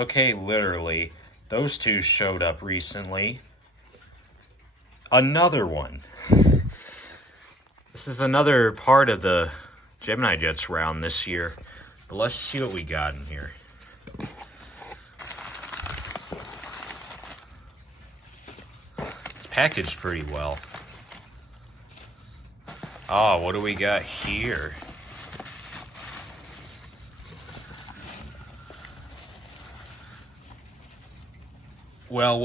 Okay, literally, those two showed up recently. Another one. This is another part of the Gemini Jets round this year. But let's see what we got in here. It's packaged pretty well. Oh, what do we got here? Well,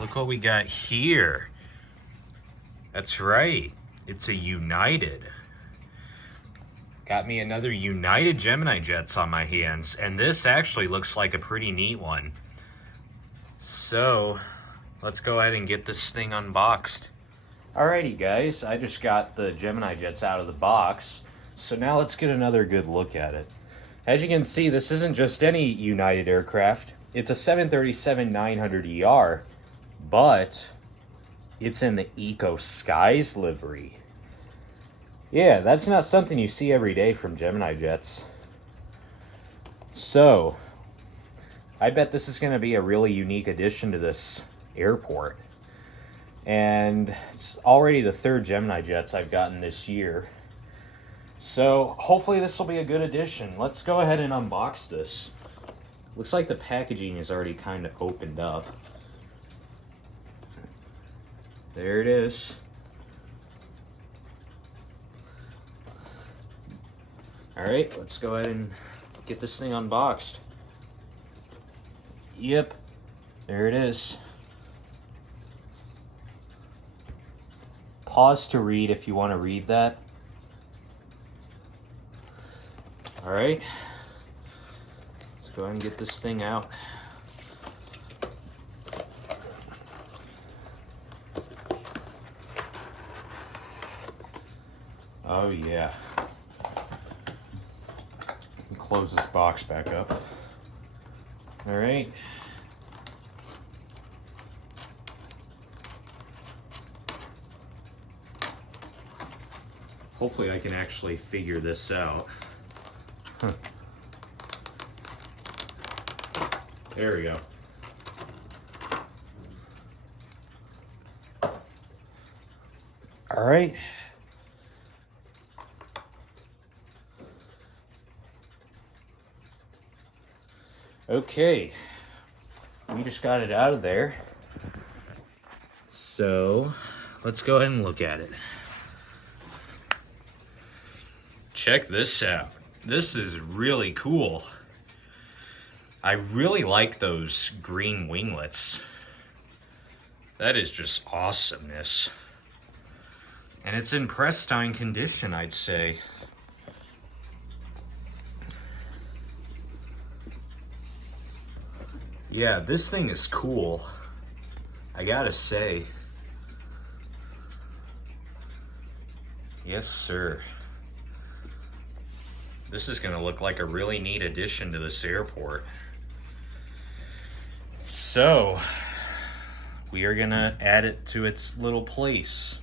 look what we got here. That's right, it's a United. Got me another United Gemini Jets on my hands, and this actually looks like a pretty neat one. So, let's go ahead and get this thing unboxed. Alrighty guys, I just got the Gemini Jets out of the box, so now let's get another good look at it. As you can see, this isn't just any United aircraft. It's a 737-900ER, but it's in the Eco Skies livery. Yeah, that's not something you see every day from Gemini Jets. So, I bet this is going to be a really unique addition to this airport. And it's already the third Gemini Jets I've gotten this year. So, hopefully this will be a good addition. Let's go ahead and unbox this. Looks like the packaging is already kind of opened up. There it is. Alright, let's go ahead and get this thing unboxed. Yep, there it is. Pause to read if you want to read that. Alright. Let's go ahead and get this thing out. Oh yeah. Close this box back up. Alright. Hopefully I can actually figure this out. There we go. All right. Okay. We just got it out of there. So, let's go ahead and look at it. Check this out. This is really cool. I really like those green winglets. That is just awesomeness. And it's in pristine condition, I'd say. Yeah, this thing is cool. I gotta say. Yes, sir. This is gonna look like a really neat addition to this airport. So, we are gonna add it to its little place.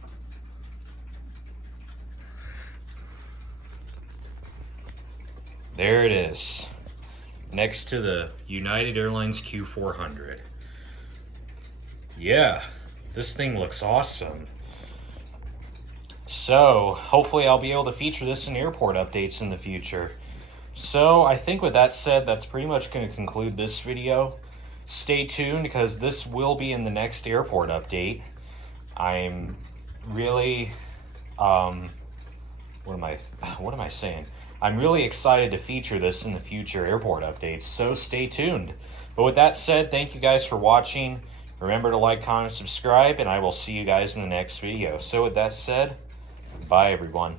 There it is, next to the United Airlines Q400. Yeah, this thing looks awesome. So, hopefully I'll be able to feature this in airport updates in the future. So, I think with that said, that's pretty much going to conclude this video. Stay tuned because this will be in the next airport update. I'm really, what am I saying? I'm really excited to feature this in the future airport updates, so stay tuned. But with that said, thank you guys for watching. Remember to like, comment, subscribe, and I will see you guys in the next video. So with that said, bye everyone.